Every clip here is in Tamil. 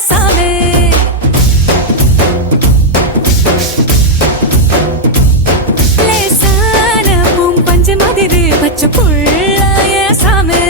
சாமி லேசான பூம்பஞ்சு மாதிரி பச்சை புள்ளைய சாமி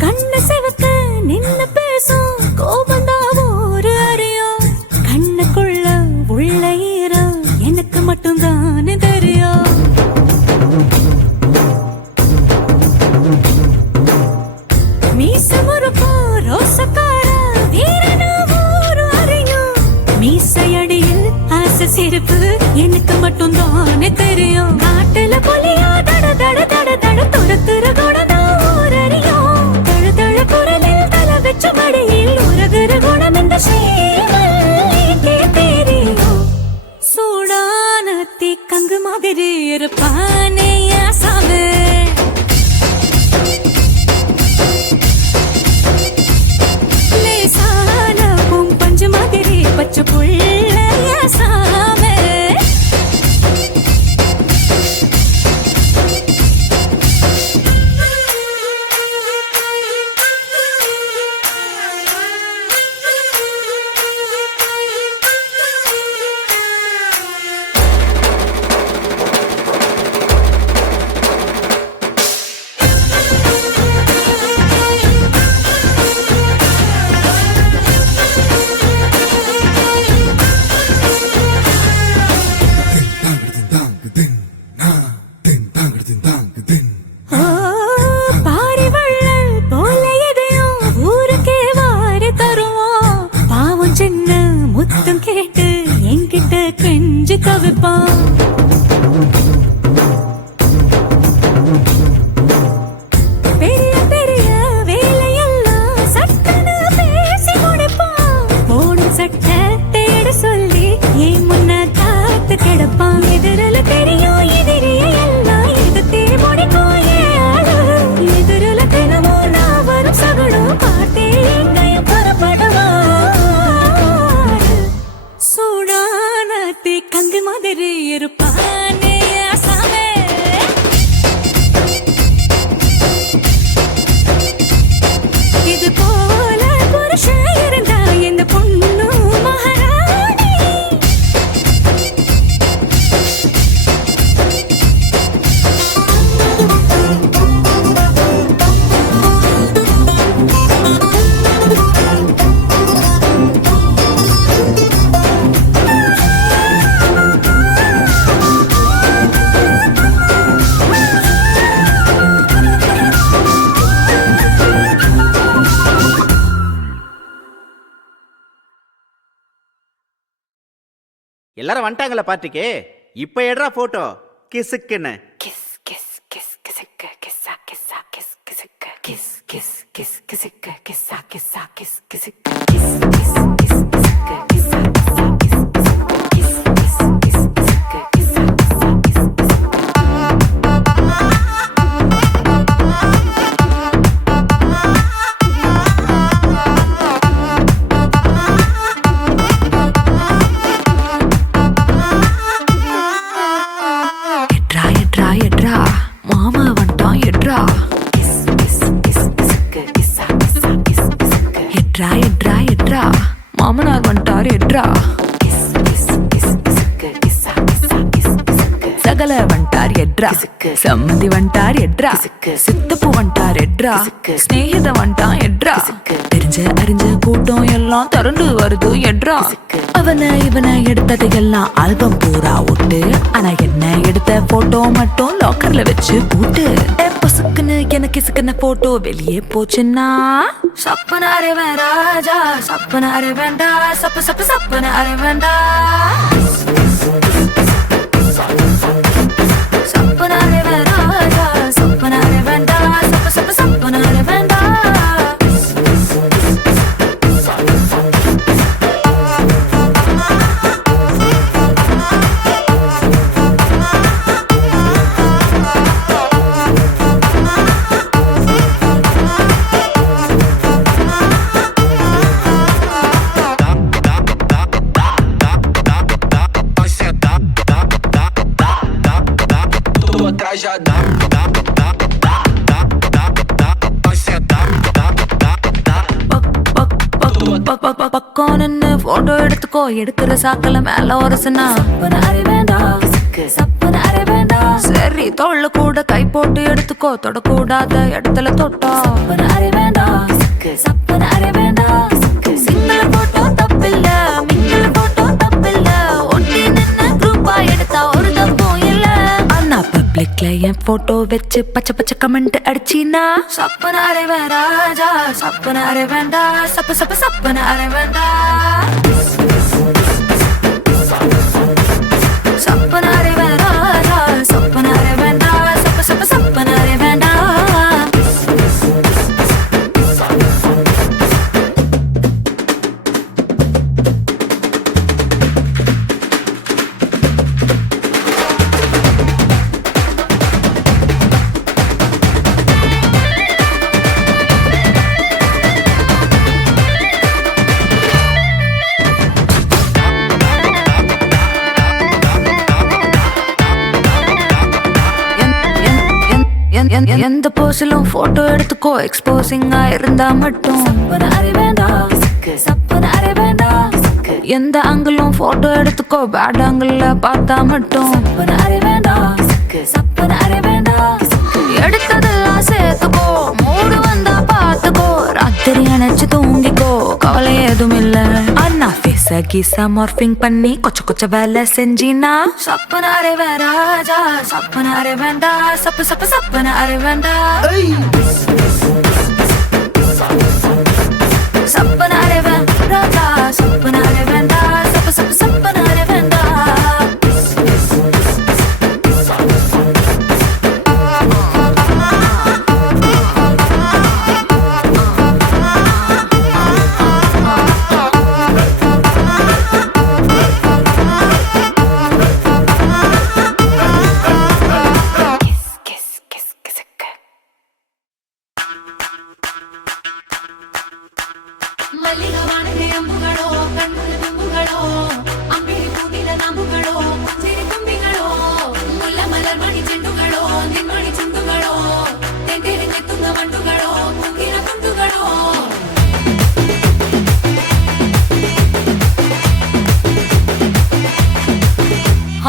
கண்ணு சிவக்க நின்னு பேசும் கோபந்தா ஒரு அறியும் கண்ணுக்குள்ள உள்ள ஈரம் எனக்கு மட்டும் தானே தெரியும் மீச முறுக்கோ ரோசக்கார வீரனா ஒரு அறியும் மீசையடியில் ஆசை சிரிப்பு எனக்கு மட்டும் தானே தெரியும் காட்டுல புலியா தட தட தட தட துரத்துற குணம் ஒரு அறியும் தழ தழ குரலில் தலை வச்ச மடியில் உறகுற குணம் இந்த சீமல்லிக்கே தெரியும் சூடான தீக்கங்கு மாதிரி இருப்பானே சாமி லேசான பூம்பஞ்சு மாதிரி பச்சை புள்ளைய சாமி பாரிவள்ளல் போல எதையும் ஊருக்கே வாரி தருவான் பாவம் சின்ன முத்தம் கேட்டு என்கிட்ட கெஞ்சு தவிப்பான் பெரிய பெரிய வேலையெல்லாம் சட்டன பேசி முடிப்பான் போடும் சட்டை தேட சொல்லி என் முன்ன காத்து கிடப்பான் எதிரில தெரியும் எதிரிய எல்லாம் எதிர்த்தே முடிக்கும் எதிரில தினமும் நான் வரும் சகுடம் பார்த்தே எங்கையும் புறப்படுவான் சூடான தீக்கங்கு மாதிரி இருப்பானே சாமி இது போல புருஷன் இருந்தா இந்த பொண்ணு மகாராணி எல்லாரும் வந்துட்டாங்களா பார்ட்டிக்கு? இப்ப எடுறா போட்டோ கிசுக்குன்னு. கிஸ் கிஸ் கிஸ் கிஸ்க்க கிஸ்ஸா கிஸ்ஸா கிஸ் கிஸ்க்க கிஸ் கிஸ் கிஸ் கிஸ்க்க கிஸ்ஸா கிஸ்ஸா கிஸ் கிஸ்க்க கிஸ் கிஸ் கிஸ் கிஸ்க்க கிஸ்ஸா கிஸ்ஸா கிஸ் கிஸ்க்க கிஸ் கிஸ் கிஸ் கிஸ்க்க கிஸ்ஸா கிஸ்ஸா கிஸ் மாமா வந்துட்டான் எட்ரா எட்ரா எட்ரா எட்ரா மாமனார் வந்துட்டார் எட்ரா சகல வந்துட்டார் எட்ரா சம்மதி வந்துட்டார் எட்ரா சித்தப்பு வந்துட்டார் எட்ரா ஸ்நேகித வந்துட்டான் எட்ரா தெரிஞ்ச அறிஞ்ச கூட்டம் எல்லாம் திரண்டு வருது எட்ரா அவனை இவனை எடுத்ததையெல்லாம் ஆல்பம் பூரா விட்டு ஆனா என்ன எடுத்த போட்டோ மட்டும் லாக்கர்ல வச்சு போட்டு பொசுக்குன்னு எனக்கு இசுக்குன போட்டோ வெளியே போச்சுன்னா சப்பனாரே ராஜா சப்பனாரே வேண்டா சப்பு சப்பு சப்பனாரே வேண்டா சப்பனாரே ராஜா சப்பனாரே வேண்டா சப்பு சப்பு சப்பனாரே வேண்டா பக்கம் நின்னு போட்டோ எடுத்துக்கோ, எடுக்கிற சாக்கல மேல ஒரசுனா சரி தோல்ல கூட கை போட்டு எடுத்துக்கோ, தொடக்கூடாத இடத்துல தொட்டா சிங்கிள் போட்டோ தப்பில்ல, மிங்கிள் போட்டோ தப்பில்ல, ஒட்டி நின்னு குரூப்பா எடுத்தா ஒரு தப்பும் இல்ல. ஆனா பப்ளிக்ல என் போட்டோ வச்சு பச்சை பச்சை கமெண்ட் அடிச்சினா சப்பன அரைவேன் ராஜா, சப்பன அரைவேண்டா, சப்ப சப்ப சப்பன அரைவேண்டா, சப்பன அரைவேன் ராஜா, சப்பன அரைவேண்டா, சப்ப சப்ப சப்பன அரைவேண்டா. எந்த போஸிலும் போட்டோ எடுத்துக்கோ, எக்ஸ்போசிங்கா இருந்தா மட்டும் எந்த ஆங்கிளும் போட்டோ எடுத்துக்கோ, பேட் ஆங்கிள் பார்த்தா மட்டும் எடுத்ததெல்லாம் சேர்த்துக்கோ, மூடு வந்தா பார்த்துக்கோ, ராத்திரி அணைச்சு தூங்கிக்கோ, கவலை எதுவும் இல்ல. அண்ணா ஃபேஸ கீசா மார்பிங் பண்ணி கொச்ச கொச்ச வேலை செஞ்சினா சப்பன அரைவேன் ராஜா, சப்பன அரைவேண்டா, சப்பு சப்பு சப்பன அரைவேண்டா, சப்பன அரைவேன் ராஜா, சப்பன அரைவேண்டா, சப்பு சப்பு சப்பன அரைவேண்டா.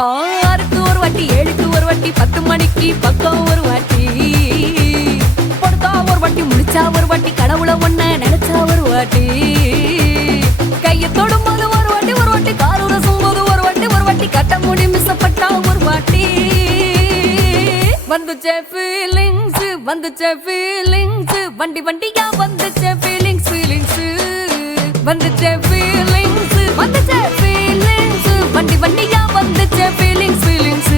ஆறுக்கு ஒரு வாட்டி, ஏழுக்கு ஒரு வாட்டி, 10 மணிக்கு பக்கம் ஒரு வாட்டி, படுத்தா ஒரு வாட்டி, முடிச்சா ஒரு வாட்டி, கடவுளை ஒன்ன நினைச்சா ஒரு வாட்டி, கைய தொடும்போது ஒரு வாட்டி, ஒரு வாட்டி கார் உரசும் போது ஒரு வாட்டி, ஒரு வாட்டி கட்ட முடி மிஸ்ஸப்பட்டா ஒரு வாட்டி. வந்துச்சே ஃபீலிங்ஸ், வந்துச்சே ஃபீலிங்ஸ், வண்டி வண்டியா வந்துச்சே ஃபீலிங்ஸ், ஃபீலிங்ஸ் வந்துச்சே ஃபீலிங்ஸ், வந்துச்சே ஃபீலிங்ஸ், வண்டி வண்டியா வந்துச்சே ஃபீலிங்ஸ், ஃபீலிங்ஸ்.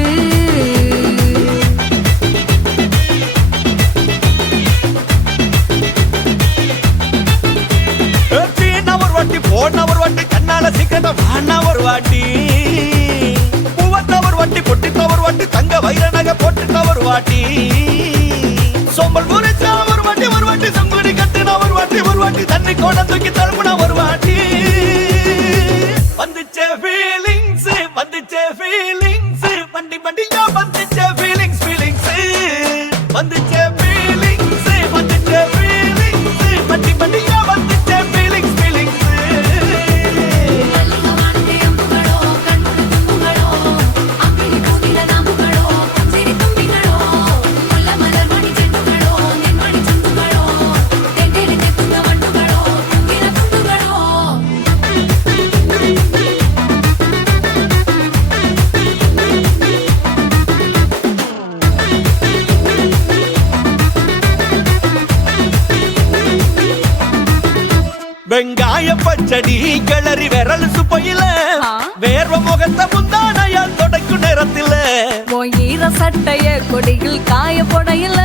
ஒரு வாட்டி போன ஒரு வாட்டி, கண்ணால சீக்கிரத்தை வாண்ணா ஒரு வாட்டி, பூவத்த ஒரு வாட்டி, பொட்டித்த ஒரு வாட்டி, தங்க வைர நகை போட்டுட்ட ஒரு வாட்டி, சோம்பல் முறிச்சா ஒரு வாட்டி, ஒரு வாட்டி சங்குடி கட்டினா ஒரு வாட்டி, ஒரு வாட்டி தண்ணி கோட தூக்கி தழுப்புனா ஒரு வாட்டி. வந்துச்சே ஃபீலிங்ஸ், வந்துச்சே ஃபீலிங்ஸ், வண்டி வண்டியா வந்துச்சே ஃபீலிங்ஸ், ஃபீலிங்ஸ் வந்துச்சே ஃபீலிங்ஸ், வந்துச்சே ஃபீலிங்ஸ், வண்டி வண்டியா வந்துச்சே ஃபீலிங்ஸ், ஃபீலிங்ஸ். வெங்காய பச்சடி கிளறி விரல் சுப்பையில, வேர்வ முகத்த முந்தானையால் தொடக்கும் நேரத்தில, ஈர சட்டைய கொடியில் காய போடையில,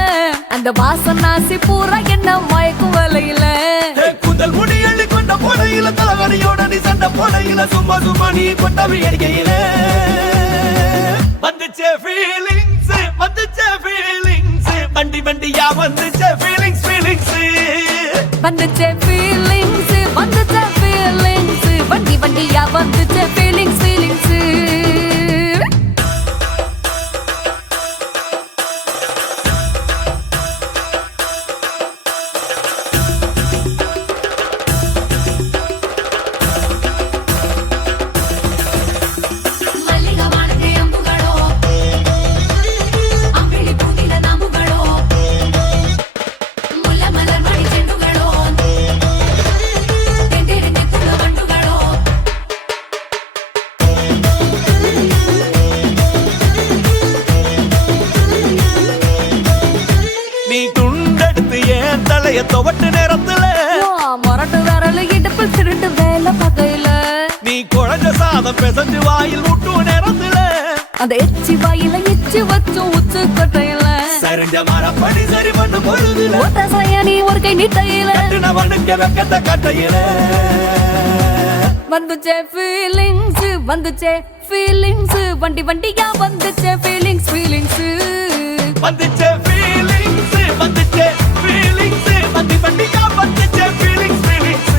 அந்த வாசனாசி பூரா என்ன மயக்கும் வலையில, கூந்தல் முடி அள்ளி கொண்ட போடையில, தலைவலியோட நீ சண்டை போடையில, சும்மா சும்மா நீ கொண்டவி அடிக்கையில. வந்துச்சே ஃபீலிங்ஸ், வந்துச்சே ஃபீலிங்ஸ், வண்டி வண்டியா வந்துச்சே ஃபீலிங்ஸ், ஃபீலிங்ஸ் வந்துச்சே ஃபீலிங்ஸ், வந்துச்சே ஃபீலிங்ஸ், வண்டி வண்டியா வந்துச்சே ஃபீலிங்ஸ், ஃபீலிங்ஸ். நேரத்துல மொரட்டு விரல் இடுப்பில் திருட்டு வேலை பகையில நீ குழஞ்ச சாதம் பிசைஞ்சு வாயில் விட்டும் நேரத்துல அந்த எச்சி வாயில எச்சி வச்சும் உச்சு கட்டையில சரிஞ்ச மரப்படி சரி பண்ண பொழுதுல ஒத்த சயனி ஒரு கை நீட்டையில கட்டுனவனுக்கு வெக்கத்த கட்டையில வந்துச்சே ஃபீலிங்ஸ் வந்துச்சே ஃபீலிங்ஸ் வண்டி வண்டியா வந்துச்சே ஃபீலிங்ஸ் ஃபீலிங்ஸ் வந்துச்சே ஃபீலிங்ஸ் வந்துச்சே ஃபீலிங்ஸ் வண்டி வண்டியா வந்துச்சே ஃபீலிங்ஸ் ஃபீலிங்ஸ்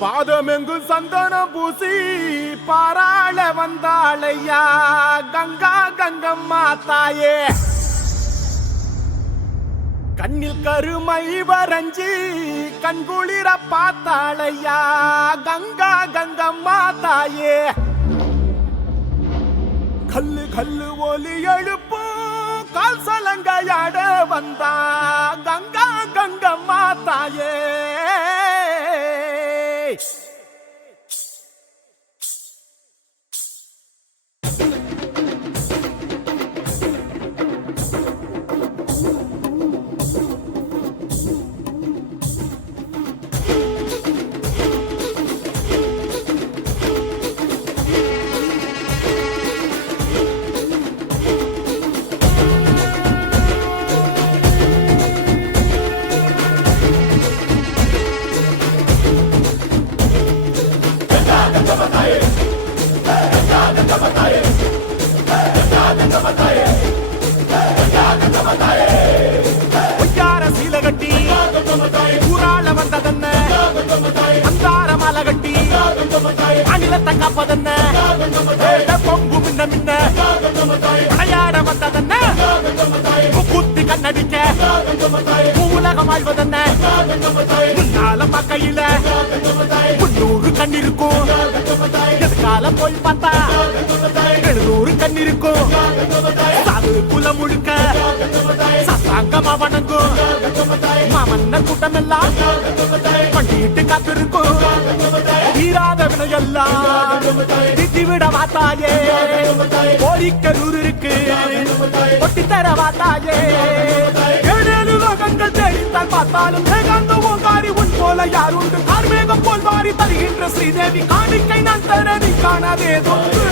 பாதமெங்கும் சந்தனம் பூசி பாராள வந்தாளையா கங்கா கங்கம்மா தாயே கண்ணில் கருமை வரைஞ்சி கண்குளிர பார்த்தாளையா கங்கா கங்கம்மா தாயே கல்லு கல்லு ஒலி எழுப்பு கால் சலங்கையாட வந்தா கங்கா கங்கம்மா தாயே ஒய்யார சீல கட்டி ஊராள வந்ததென்ன அந்தார மாலை கட்டி அணிலத்தை காப்பதென்ன பொங்கு மின்ன மின்ன விளையாட வந்ததென்ன குத்தி கண்ணடிக்க உலகம் ஆழ்வதென்ன முன்னால கையில 300 கண் இருக்கும் எதுக்கால போய் பார்த்தா 700 கண் இருக்கும் சாது குலம் முழுக்க சசாங்கமா வணங்கும் மாமன்னர் கூட்டம் எல்லாம் பண்டிட்டு காத்திருக்கும் தீராத வினையெல்லாம் திட்டி விட வாத்தாயே கோரிக்கலூர் இருக்கு ஒட்டி தர வாத்தாயே ஏழேழு லோகங்கள் தேடித்தான் பார்த்தாலும் ஏகாந்த ஓங்காரி உன் போல யாருண்டு கார்மேகம் போல் வாரி தருகின்ற ஸ்ரீதேவி காணிக்கை நான் தர நீ காணாதேதொன்று